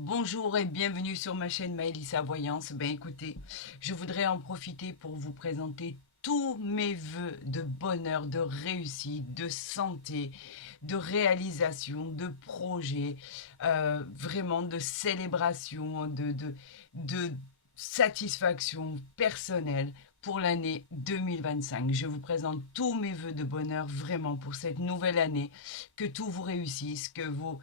Bonjour et bienvenue sur ma chaîne Maëlissa Voyance. Ben écoutez, je voudrais en profiter pour vous présenter tous mes vœux de bonheur, de réussite, de santé, de réalisation, de projets, vraiment de célébration, de satisfaction personnelle pour l'année 2025. Je vous présente tous mes vœux de bonheur vraiment pour cette nouvelle année, que tout vous réussisse, que vos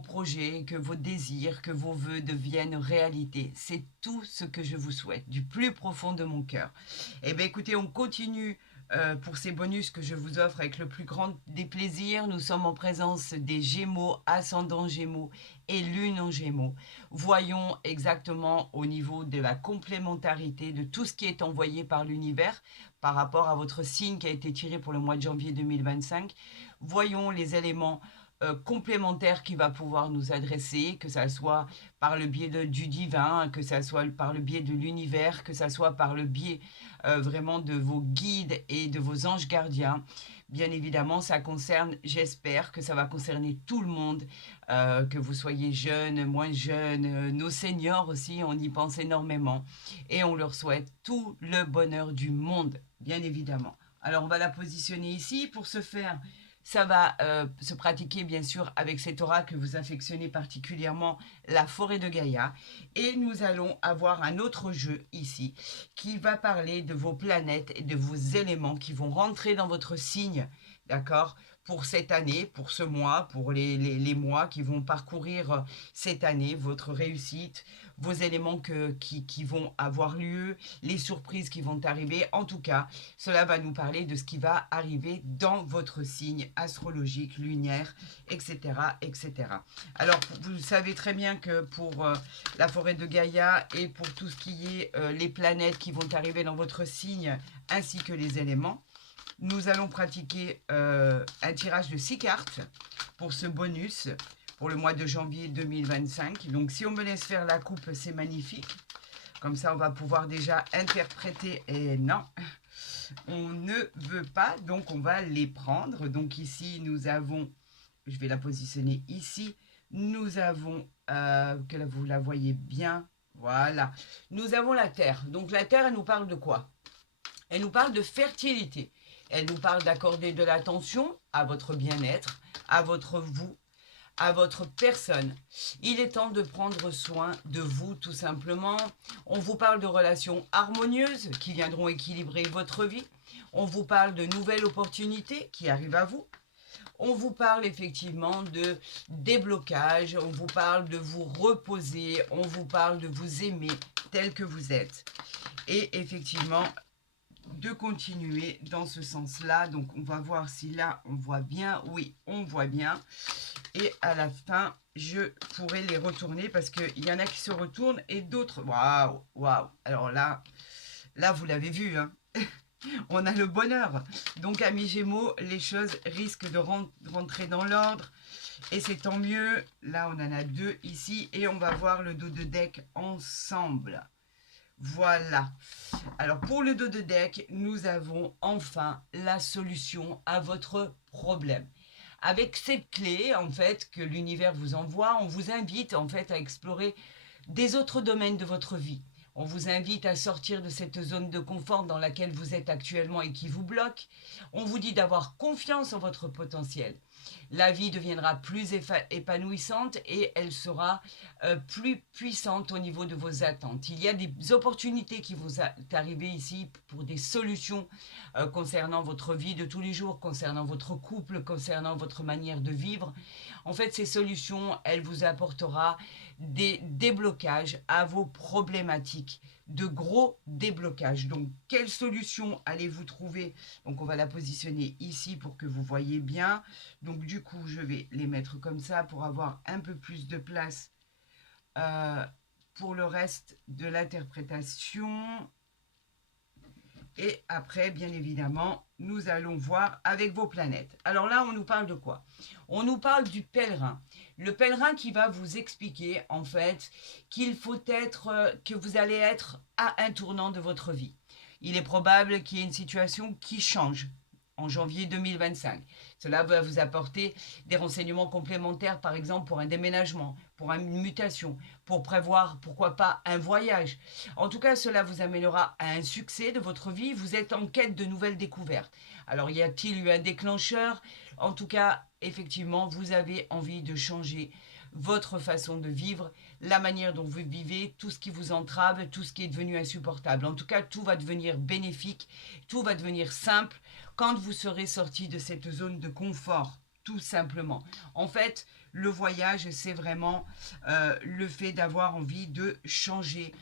projets, que vos désirs, que vos vœux deviennent réalité. C'est tout ce que je vous souhaite, du plus profond de mon cœur. Eh bien écoutez, on continue pour ces bonus que je vous offre avec le plus grand des plaisirs. Nous sommes en présence des Gémeaux, ascendant Gémeaux et Lune en Gémeaux. Voyons exactement au niveau de la complémentarité de tout ce qui est envoyé par l'univers par rapport à votre signe qui a été tiré pour le mois de janvier 2025. Voyons les éléments complémentaire qui va pouvoir nous adresser, que ça soit par le biais du divin, que ça soit par le biais de l'univers, que ça soit par le biais vraiment de vos guides et de vos anges gardiens. Bien évidemment, ça concerne, j'espère que ça va concerner tout le monde, que vous soyez jeune, moins jeune, nos seniors aussi, on y pense énormément. Et on leur souhaite tout le bonheur du monde, bien évidemment. Alors, on va la positionner ici. Pour ce faire, ça va se pratiquer bien sûr avec cet aura que vous affectionnez particulièrement, la forêt de Gaïa. Et nous allons avoir un autre jeu ici qui va parler de vos planètes et de vos éléments qui vont rentrer dans votre signe, d'accord, pour cette année, pour ce mois, pour les mois qui vont parcourir cette année, votre réussite, vos éléments qui vont avoir lieu, les surprises qui vont arriver. En tout cas, cela va nous parler de ce qui va arriver dans votre signe astrologique, lunaire, etc., etc. Alors, vous savez très bien que pour la forêt de Gaïa et pour tout ce qui est les planètes qui vont arriver dans votre signe, ainsi que les éléments, nous allons pratiquer un tirage de 6 cartes pour ce bonus pour le mois de janvier 2025. Donc, si on me laisse faire la coupe, c'est magnifique. Comme ça, on va pouvoir déjà interpréter. Et non, on ne veut pas, donc on va les prendre. Donc ici, nous avons, je vais la positionner ici, nous avons, que vous la voyez bien, voilà. Nous avons la Terre. Donc la Terre, elle nous parle de quoi? Elle nous parle de fertilité. Elle nous parle d'accorder de l'attention à votre bien-être, à votre vous, à votre personne. Il est temps de prendre soin de vous, tout simplement. On vous parle de relations harmonieuses qui viendront équilibrer votre vie. On vous parle de nouvelles opportunités qui arrivent à vous. On vous parle effectivement de déblocage, on vous parle de vous reposer, on vous parle de vous aimer tel que vous êtes. Et effectivement, de continuer dans ce sens-là. Donc, on va voir si là, on voit bien. Oui, on voit bien. Et à la fin, je pourrai les retourner parce qu'il y en a qui se retournent et d'autres... Waouh, waouh. Alors là, vous l'avez vu, hein. On a le bonheur. Donc, amis Gémeaux, les choses risquent de rentrer dans l'ordre. Et c'est tant mieux. Là, on en a deux ici. Et on va voir le dos de deck ensemble. Voilà. Alors, pour le dos de deck, nous avons enfin la solution à votre problème. Avec cette clé, en fait, que l'univers vous envoie, on vous invite, en fait, à explorer des autres domaines de votre vie. On vous invite à sortir de cette zone de confort dans laquelle vous êtes actuellement et qui vous bloque. On vous dit d'avoir confiance en votre potentiel. La vie deviendra plus épanouissante et elle sera plus puissante au niveau de vos attentes. Il y a des opportunités qui vont arriver ici pour des solutions concernant votre vie de tous les jours, concernant votre couple, concernant votre manière de vivre. En fait, ces solutions, elles vous apportera des déblocages à vos problématiques, de gros déblocages. Donc, quelle solution allez-vous trouver? Donc, on va la positionner ici pour que vous voyez bien. Donc, du coup, je vais les mettre comme ça pour avoir un peu plus de place pour le reste de l'interprétation. Et après, bien évidemment, nous allons voir avec vos planètes. Alors là, on nous parle de quoi? On nous parle du pèlerin. Le pèlerin qui va vous expliquer, en fait, qu'il faut être, que vous allez être à un tournant de votre vie. Il est probable qu'il y ait une situation qui change en janvier 2025. Cela va vous apporter des renseignements complémentaires, par exemple pour un déménagement, pour une mutation, pour prévoir, pourquoi pas, un voyage. En tout cas, cela vous amènera à un succès de votre vie. Vous êtes en quête de nouvelles découvertes. Alors, y a-t-il eu un déclencheur? En tout cas, effectivement, vous avez envie de changer votre façon de vivre, la manière dont vous vivez, tout ce qui vous entrave, tout ce qui est devenu insupportable. En tout cas, tout va devenir bénéfique, tout va devenir simple quand vous serez sorti de cette zone de confort, tout simplement. En fait, le voyage, c'est vraiment le fait d'avoir envie de changer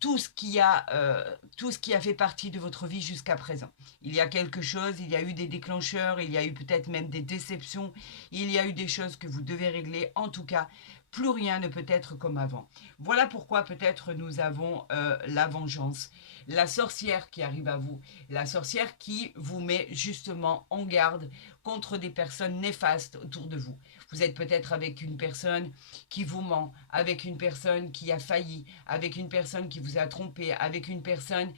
tout ce qui a fait partie de votre vie jusqu'à présent. Il y a quelque chose, il y a eu des déclencheurs, il y a eu peut-être même des déceptions, il y a eu des choses que vous devez régler. En tout cas, plus rien ne peut être comme avant. Voilà pourquoi peut-être nous avons la vengeance, la sorcière qui arrive à vous, la sorcière qui vous met justement en garde contre des personnes néfastes autour de vous. Vous êtes peut-être avec une personne qui vous ment, avec une personne qui a failli, avec une personne qui vous a trompé, avec une personne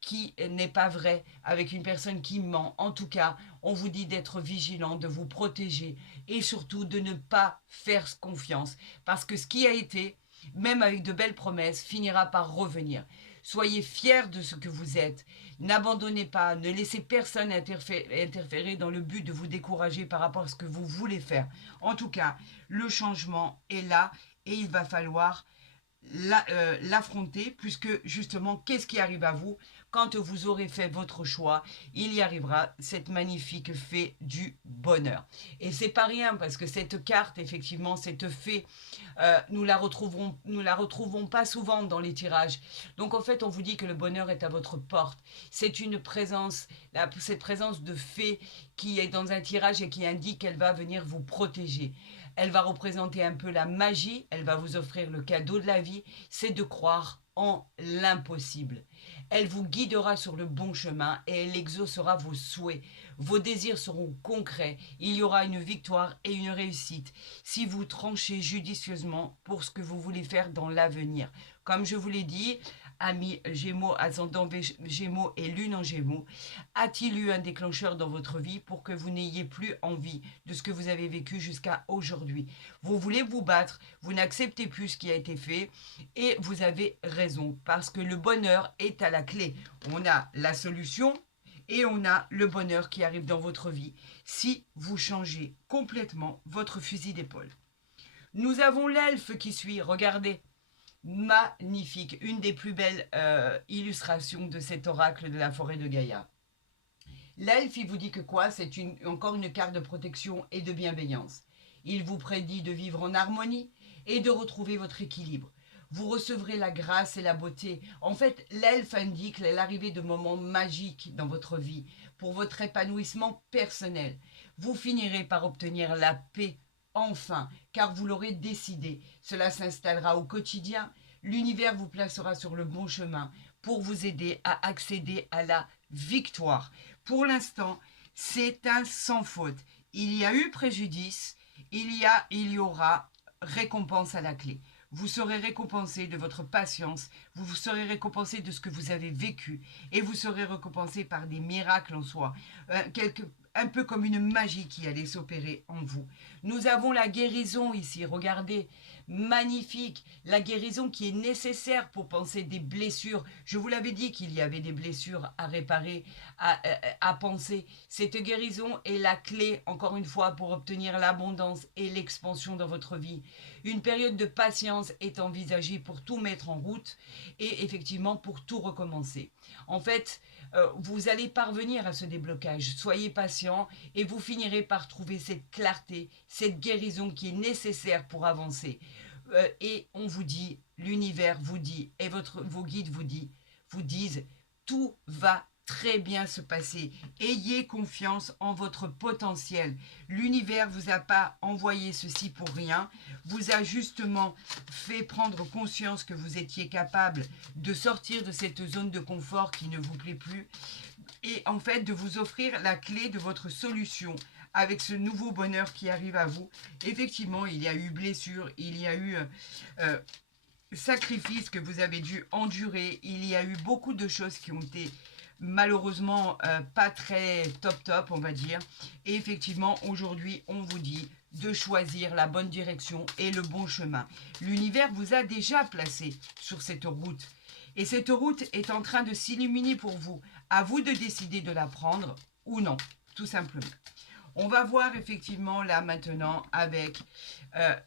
qui n'est pas vraie, avec une personne qui ment. En tout cas, on vous dit d'être vigilant, de vous protéger et surtout de ne pas faire confiance. Parce que ce qui a été, même avec de belles promesses, finira par revenir. Soyez fiers de ce que vous êtes. N'abandonnez pas, ne laissez personne interférer dans le but de vous décourager par rapport à ce que vous voulez faire. En tout cas, le changement est là et il va falloir l'affronter, puisque justement, qu'est-ce qui arrive à vous quand vous aurez fait votre choix? Il y arrivera cette magnifique fée du bonheur. Et c'est pas rien, parce que cette carte, effectivement, cette fée, nous la retrouvons pas souvent dans les tirages. Donc en fait, on vous dit que le bonheur est à votre porte. C'est une présence, cette présence de fée qui est dans un tirage et qui indique qu'elle va venir vous protéger. Elle va représenter un peu la magie, elle va vous offrir le cadeau de la vie, c'est de croire en l'impossible. Elle vous guidera sur le bon chemin et elle exaucera vos souhaits. Vos désirs seront concrets. Il y aura une victoire et une réussite si vous tranchez judicieusement pour ce que vous voulez faire dans l'avenir. Comme je vous l'ai dit, amis Gémeaux, ascendant Gémeaux et Lune en Gémeaux, a-t-il eu un déclencheur dans votre vie pour que vous n'ayez plus envie de ce que vous avez vécu jusqu'à aujourd'hui? Vous voulez vous battre, vous n'acceptez plus ce qui a été fait et vous avez raison parce que le bonheur est à la clé. On a la solution et on a le bonheur qui arrive dans votre vie si vous changez complètement votre fusil d'épaule. Nous avons l'elfe qui suit, regardez. Magnifique, une des plus belles illustrations de cet oracle de la forêt de Gaïa. L'elfe, il vous dit que quoi? C'est encore une carte de protection et de bienveillance. Il vous prédit de vivre en harmonie et de retrouver votre équilibre. Vous recevrez la grâce et la beauté. En fait, l'elfe indique l'arrivée de moments magiques dans votre vie pour votre épanouissement personnel. Vous finirez par obtenir la paix enfin, car vous l'aurez décidé. Cela s'installera au quotidien. L'univers vous placera sur le bon chemin pour vous aider à accéder à la victoire. Pour l'instant, c'est un sans faute. Il y a eu préjudice, il y aura récompense à la clé. Vous serez récompensé de votre patience, vous serez récompensé de ce que vous avez vécu et vous serez récompensé par des miracles en soi. Un peu comme une magie qui allait s'opérer en vous. Nous avons la guérison ici, regardez, magnifique, la guérison qui est nécessaire pour penser des blessures. Je vous l'avais dit qu'il y avait des blessures à réparer, à penser. Cette guérison est la clé, encore une fois, pour obtenir l'abondance et l'expansion dans votre vie. Une période de patience est envisagée pour tout mettre en route et effectivement pour tout recommencer. En fait, vous allez parvenir à ce déblocage. Soyez patient et vous finirez par trouver cette clarté, cette guérison qui est nécessaire pour avancer. Et on vous dit, l'univers vous dit, et vos guides vous disent, tout va très bien se passer. Ayez confiance en votre potentiel. L'univers vous a pas envoyé ceci pour rien. Vous a justement fait prendre conscience que vous étiez capable de sortir de cette zone de confort qui ne vous plaît plus et en fait de vous offrir la clé de votre solution avec ce nouveau bonheur qui arrive à vous. Effectivement, il y a eu blessure, il y a eu sacrifice que vous avez dû endurer, il y a eu beaucoup de choses qui ont été malheureusement pas très top, on va dire. Et effectivement, aujourd'hui, on vous dit de choisir la bonne direction et le bon chemin. L'univers vous a déjà placé sur cette route. Et cette route est en train de s'illuminer pour vous. À vous de décider de la prendre ou non, tout simplement. On va voir effectivement là maintenant avec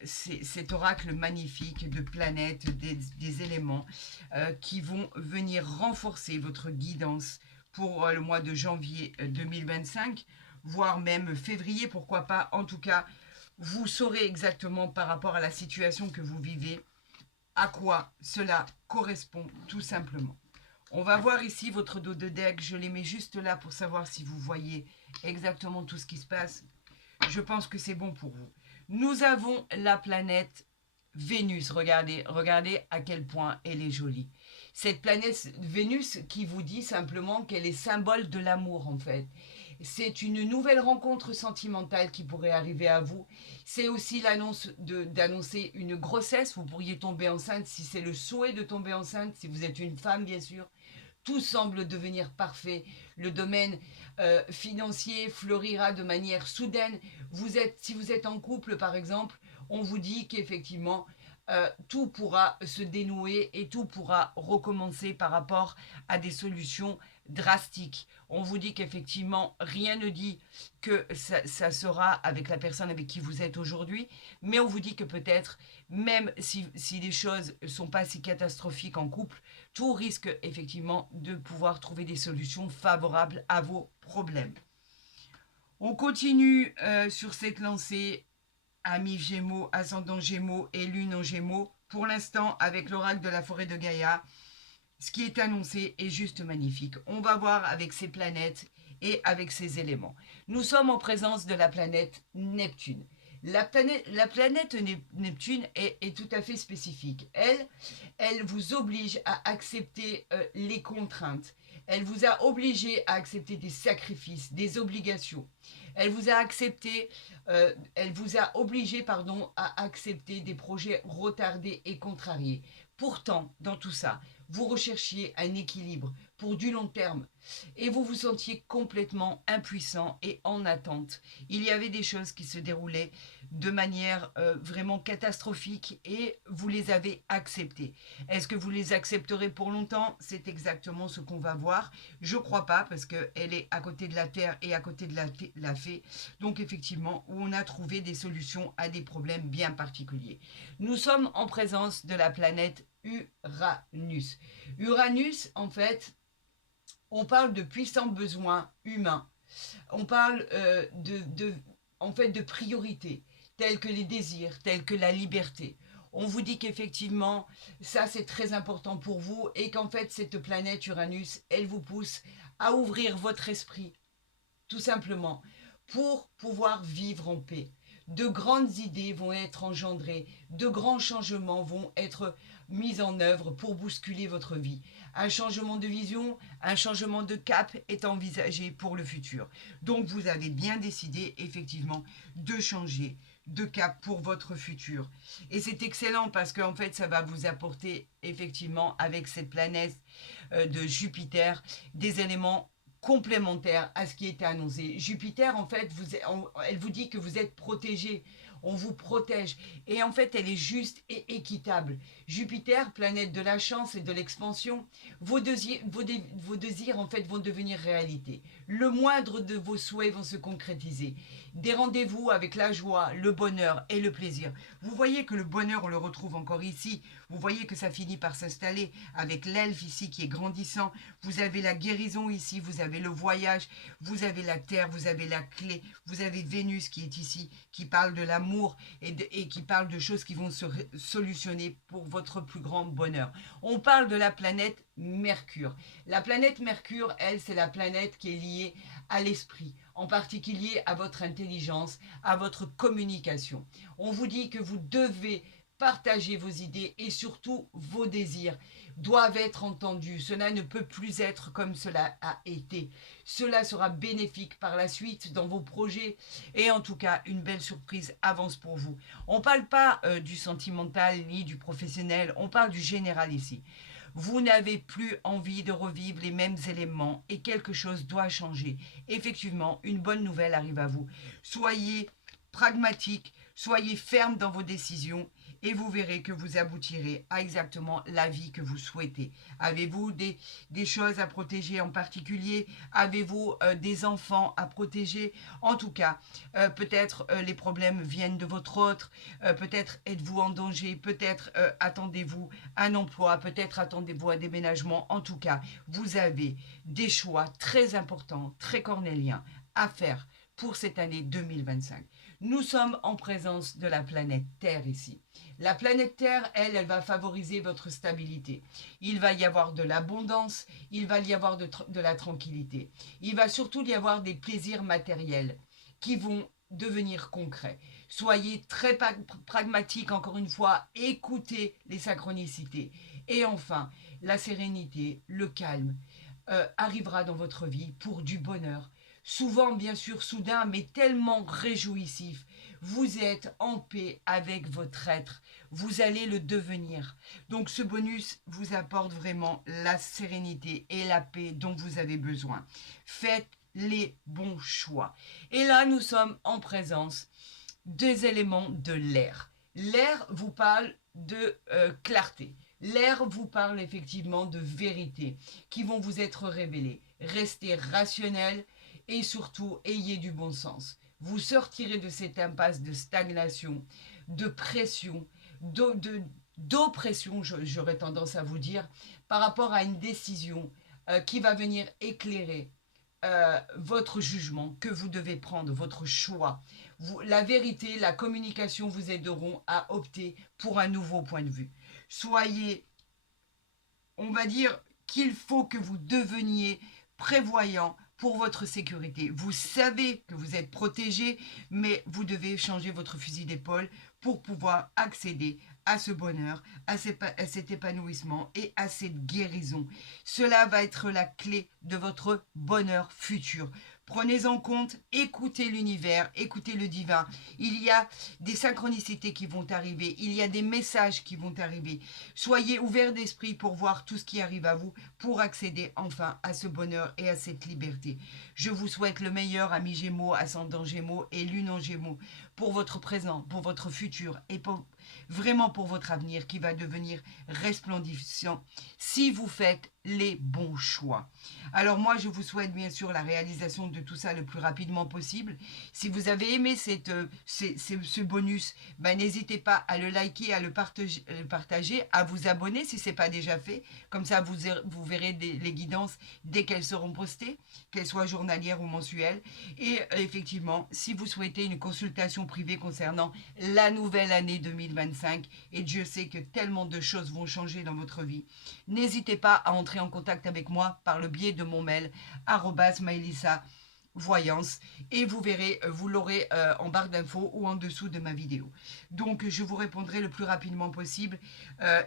cet oracle magnifique de planètes, des éléments qui vont venir renforcer votre guidance pour le mois de janvier 2025, voire même février, pourquoi pas. En tout cas, vous saurez exactement par rapport à la situation que vous vivez à quoi cela correspond tout simplement. On va voir ici votre dos de deck. Je les mets juste là pour savoir si vous voyez exactement tout ce qui se passe. Je pense que c'est bon pour vous. Nous avons la planète Vénus. Regardez, regardez à quel point elle est jolie. Cette planète Vénus qui vous dit simplement qu'elle est symbole de l'amour en fait. C'est une nouvelle rencontre sentimentale qui pourrait arriver à vous. C'est aussi l'annonce d'annoncer une grossesse. Vous pourriez tomber enceinte si c'est le souhait de tomber enceinte, si vous êtes une femme bien sûr. Tout semble devenir parfait. Le domaine financier fleurira de manière soudaine. Si vous êtes en couple, par exemple, on vous dit qu'effectivement, tout pourra se dénouer et tout pourra recommencer par rapport à des solutions drastiques. On vous dit qu'effectivement, rien ne dit que ça sera avec la personne avec qui vous êtes aujourd'hui, mais on vous dit que peut-être, même si les choses ne sont pas si catastrophiques en couple, tout risque effectivement de pouvoir trouver des solutions favorables à vos problèmes. On continue sur cette lancée, amis Gémeaux, ascendant Gémeaux et lune en Gémeaux. Pour l'instant, avec l'oracle de la forêt de Gaïa, ce qui est annoncé est juste magnifique. On va voir avec ces planètes et avec ces éléments. Nous sommes en présence de la planète Neptune. La planète Neptune est tout à fait spécifique. Elle vous oblige à accepter les contraintes. Elle vous a obligé à accepter des sacrifices, des obligations. Elle vous a obligé, à accepter des projets retardés et contrariés. Pourtant, dans tout ça, vous recherchiez un équilibre pour du long terme et vous vous sentiez complètement impuissant et en attente. Il y avait des choses qui se déroulaient de manière vraiment catastrophique et vous les avez acceptées. Est-ce que vous les accepterez pour longtemps? C'est exactement ce qu'on va voir. Je ne crois pas parce qu'elle est à côté de la Terre et à côté de la Fée. Donc effectivement, où on a trouvé des solutions à des problèmes bien particuliers. Nous sommes en présence de la planète Uranus. Uranus, en fait, on parle de puissants besoins humains. On parle en fait, de priorités, telles que les désirs, telles que la liberté. On vous dit qu'effectivement, ça c'est très important pour vous et qu'en fait, cette planète Uranus, elle vous pousse à ouvrir votre esprit, tout simplement, pour pouvoir vivre en paix. De grandes idées vont être engendrées, de grands changements vont être mis en œuvre pour bousculer votre vie. Un changement de vision, un changement de cap est envisagé pour le futur. Donc vous avez bien décidé effectivement de changer de cap pour votre futur. Et c'est excellent parce qu'en fait ça va vous apporter effectivement avec cette planète de Jupiter des éléments complémentaire à ce qui était annoncé. Jupiter, en fait, elle vous dit que vous êtes protégé. On vous protège. Et en fait, elle est juste et équitable. Jupiter, planète de la chance et de l'expansion, vos désirs, en fait, vont devenir réalité. Le moindre de vos souhaits vont se concrétiser. Des rendez-vous avec la joie, le bonheur et le plaisir. Vous voyez que le bonheur, on le retrouve encore ici. Vous voyez que ça finit par s'installer avec l'elfe ici qui est grandissant. Vous avez la guérison ici, vous avez le voyage, vous avez la terre, vous avez la clé, vous avez Vénus qui est ici, qui parle de l'amour et qui parle de choses qui vont se solutionner pour votre plus grand bonheur. On parle de la planète Mercure. La planète Mercure, elle, c'est la planète qui est liée à l'esprit, en particulier à votre intelligence, à votre communication. On vous dit que vous devez partager vos idées et surtout vos désirs doivent être entendus. Cela ne peut plus être comme cela a été. Cela sera bénéfique par la suite dans vos projets et en tout cas, une belle surprise avance pour vous. On ne parle pas du sentimental ni du professionnel, on parle du général ici. Vous n'avez plus envie de revivre les mêmes éléments et quelque chose doit changer. Effectivement, une bonne nouvelle arrive à vous. Soyez pragmatique, soyez ferme dans vos décisions et vous verrez que vous aboutirez à exactement la vie que vous souhaitez. Avez-vous des choses à protéger en particulier? Avez-vous des enfants à protéger? En tout cas, peut-être les problèmes viennent de votre autre, peut-être êtes-vous en danger, peut-être attendez-vous un emploi, peut-être attendez-vous un déménagement. En tout cas, vous avez des choix très importants, très cornéliens à faire pour cette année 2025. Nous sommes en présence de la planète Terre ici. La planète Terre, elle va favoriser votre stabilité. Il va y avoir de l'abondance, il va y avoir de la tranquillité. Il va surtout y avoir des plaisirs matériels qui vont devenir concrets. Soyez très pragmatique, encore une fois, écoutez les synchronicités. Et enfin, la sérénité, le calme arrivera dans votre vie pour du bonheur. Souvent, bien sûr, soudain, mais tellement réjouissif. Vous êtes en paix avec votre être. Vous allez le devenir. Donc ce bonus vous apporte vraiment la sérénité et la paix dont vous avez besoin. Faites les bons choix. Et là, nous sommes en présence des éléments de l'air. L'air vous parle de clarté. L'air vous parle effectivement de vérité qui vont vous être révélées. Restez rationnel et surtout ayez du bon sens. Vous sortirez de cette impasse de stagnation, de pression, d'oppression, j'aurais tendance à vous dire, par rapport à une décision qui va venir éclairer votre jugement que vous devez prendre, votre choix. La vérité, la communication vous aideront à opter pour un nouveau point de vue. Soyez, on va dire qu'il faut que vous deveniez prévoyant pour votre sécurité. Vous savez que vous êtes protégé, mais vous devez changer votre fusil d'épaule pour pouvoir accéder à ce bonheur, à cet épanouissement et à cette guérison. Cela va être la clé de votre bonheur futur. Prenez en compte, écoutez l'univers, écoutez le divin. Il y a des synchronicités qui vont arriver, il y a des messages qui vont arriver. Soyez ouverts d'esprit pour voir tout ce qui arrive à vous, pour accéder enfin à ce bonheur et à cette liberté. Je vous souhaite le meilleur, amis Gémeaux, ascendant Gémeaux et lune en Gémeaux, pour votre présent, pour votre futur et vraiment pour votre avenir qui va devenir resplendissant si vous faites les bons choix. Alors moi, je vous souhaite bien sûr la réalisation de tout ça le plus rapidement possible. Si vous avez aimé ce bonus, n'hésitez pas à le liker, à le partager, à vous abonner si ce n'est pas déjà fait. Comme ça, vous verrez les guidances dès qu'elles seront postées, qu'elles soient journalières ou mensuelles. Et effectivement, si vous souhaitez une consultation privée concernant la nouvelle année 2025, et Dieu sait que tellement de choses vont changer dans votre vie, n'hésitez pas à entrer en contact avec moi par le biais de mon mail @maelissa-voyance et vous verrez, vous l'aurez en barre d'infos ou en dessous de ma vidéo. Donc je vous répondrai le plus rapidement possible.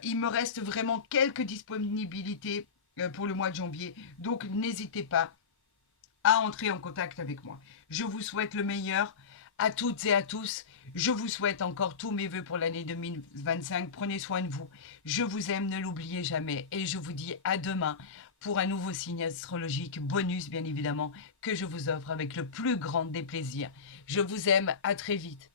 Il me reste vraiment quelques disponibilités pour le mois de janvier, donc n'hésitez pas à entrer en contact avec moi. Je vous souhaite le meilleur à toutes et à tous. Je vous souhaite encore tous mes voeux pour l'année 2025. Prenez soin de vous. Je vous aime, ne l'oubliez jamais. Et je vous dis à demain pour un nouveau signe astrologique, bonus bien évidemment, que je vous offre avec le plus grand des plaisirs. Je vous aime, à très vite.